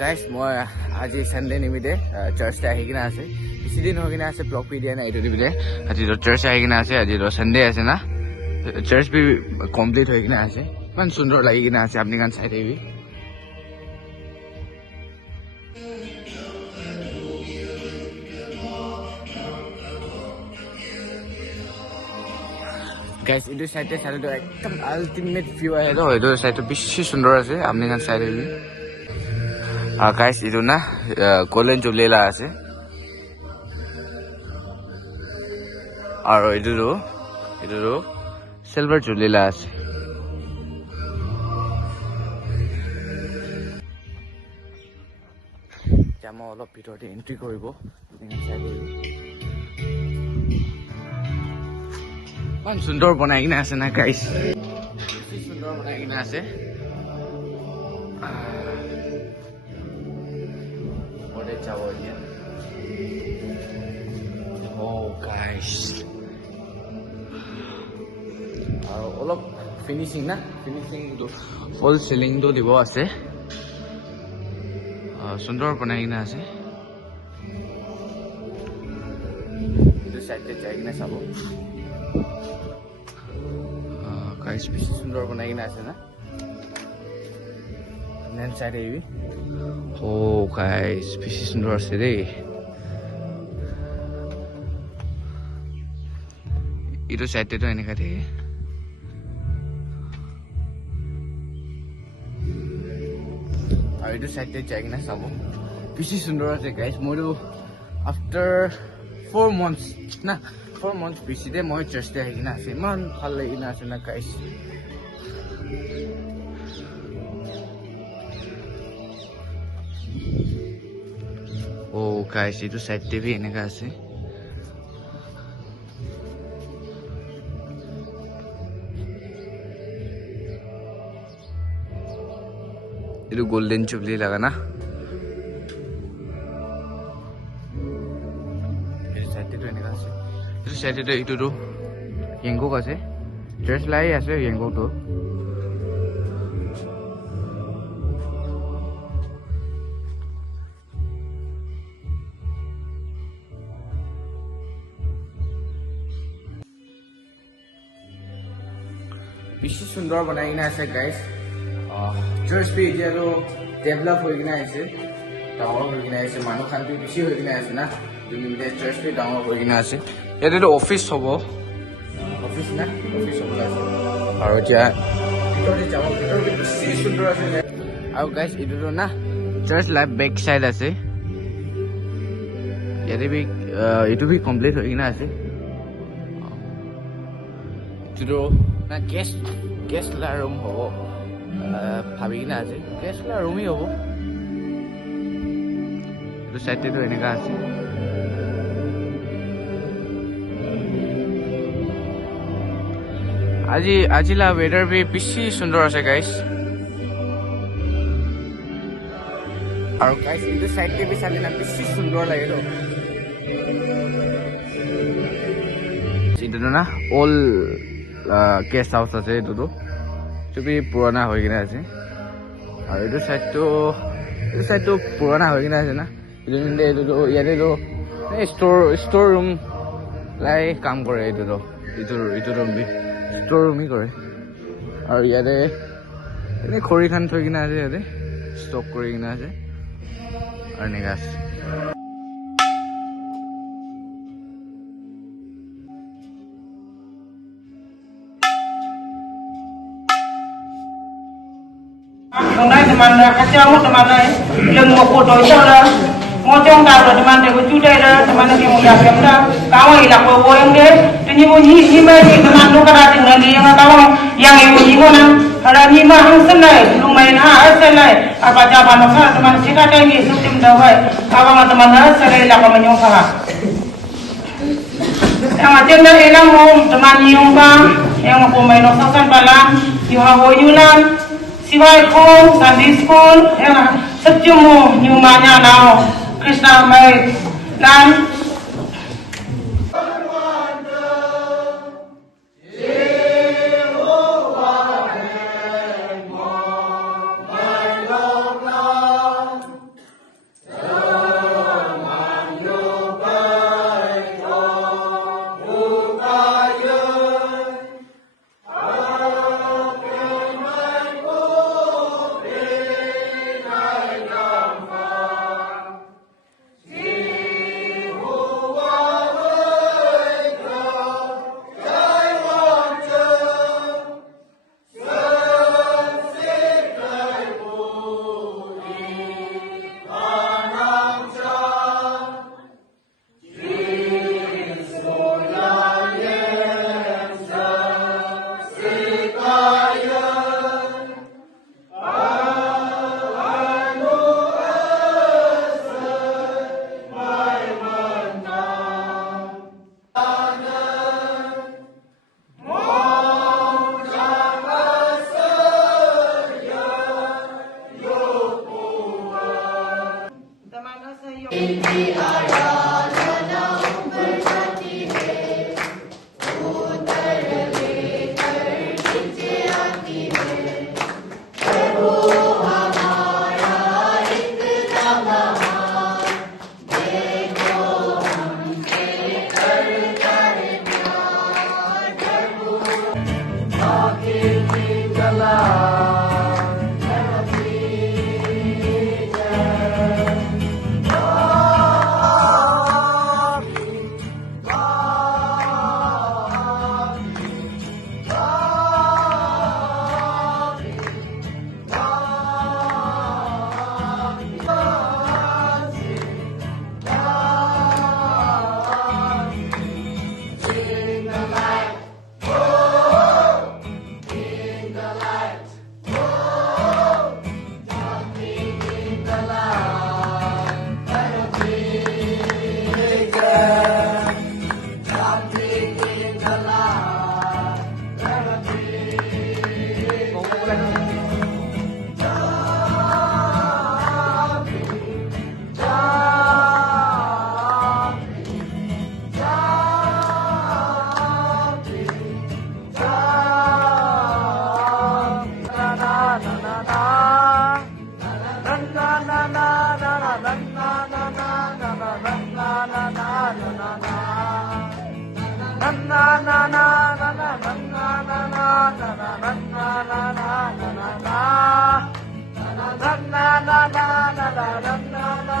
guys মই আজি Sunday নিমিত্তে চাৰ্চতে আহি কিনে আছে বেছি দিন হৈ কিনে আছে ব্লগ পি দিয়া নাই এইটো দিবিলে আজি চাৰ্চ আহি কিনে আছে আজি সানডে আছে না চাৰ্চ বি কমপ্লিট হৈ কিনে আছে ইমান সুন্দৰ লাগি কিনে আছে আপুনি কান চাই থাকিবি গাইজ এইটো চাইডে চাইডে একদম আল্টিমেট ভিউ আহে তো এইটো চাইডটো বেছি সুন্দৰ আছে আপুনি কান চাই থাকিবি guys itu na golden jubilee আছে আৰু itu silver jubilee আছে জামা অলপ ভিতৰতে এন্ট্ৰি কৰিব ইমান সুন্দৰ বনাই কিনে আছে না গাইস সুন্দৰ বনাই কিনে আছে Oh guys, all finishing na finishing to full ceiling to dibo ase sundor banai na ase etu side te jai na sabo guys beshi sundor banai na ase na nen side ebi oh guys beshi sundor ase de itu side itu ini kade itu side te jai na sabo beshi sundor ase guys moru after 4 months na 4 months beshi de moi church te ahi na ase man bhal lagi na ase na guys oh guys itu side te bhi eneka ase itu golden jubilee laga na itu side te eneka ase itu side te itu to yengok ase church lai ase yengok to বেছি সুন্দৰ বনাই কিনে আছে guys search B এতিয়া develop হৈ কিনে আহিছে ডাঙৰ হৈ কিনে আহিছে মানুহ শান্তি বেছি হৈ কিনে আছে না চাৰ্চ বি ডাঙৰ হৈ কিনে আছে ইয়াতেতো অফিচ হ'ব অফিচ না অফিচ হ'ব আছে আৰু এতিয়া ভিতৰতে যাব ভিতৰতে বেছি সুন্দৰ আছে আৰু গাইজ এইটোতো না চাৰ্চ লাইভ বেক চাইড আছে ইয়াতে বি এইটো বি কমপ্লিট হৈ কিনে আছে এইটোতো না গেষ্ট লা ৰুম হ'ব ভাবি কিনে আছে গেষ্ট লা ৰুমেই হ'ব এইটো চাইডেতো এনেকা আছে আজিলা ৱেডাৰ বি বেছি সুন্দৰ আছে গাইজ আৰু গাইজ এইটো চাইডে বি চালে না বেছি সুন্দৰ লাগে তো এইটো না অল गेस्ट हाउस আছে এইটো চবি পুৰণা হৈ কিনে আছে আৰু এইটো সাইডটো পুৰণা হৈ কিনে আছে না এইটো ইয়াতেতো ষ্ট'ৰ ৰুম লাই কাম কৰে এইটো ৰুম বি ষ্ট'ৰ ৰুমেই কৰে আৰু ইয়াতে এনেই খৰি খান থৈ কিনে আছে ইয়াতে ষ্টক কৰি কিনে আছে আৰু এনেকৈ আছে Nay teman kacau teman nay leng mau foto itu dah mau jong tahu teman dia lucu dah teman dia mau ya dah kawan ilah bawa yang dia ni bunyi ni macam teman lu kan ada dengan dia yang kawan yang ibu ibu nang ada ni mah hangsen nay lumayan asal nay apa jawaban apa teman kita dah ni sistem dah way kawan teman dah saya ilah kau menyong kah yang macam dah ilah mau teman nyong kah yang mau main nosakan balang yuhawo yulan Siwai School, Sunday School, yang sejumlah nyumanya nao Krishna Mai dan Na na na na na na na na na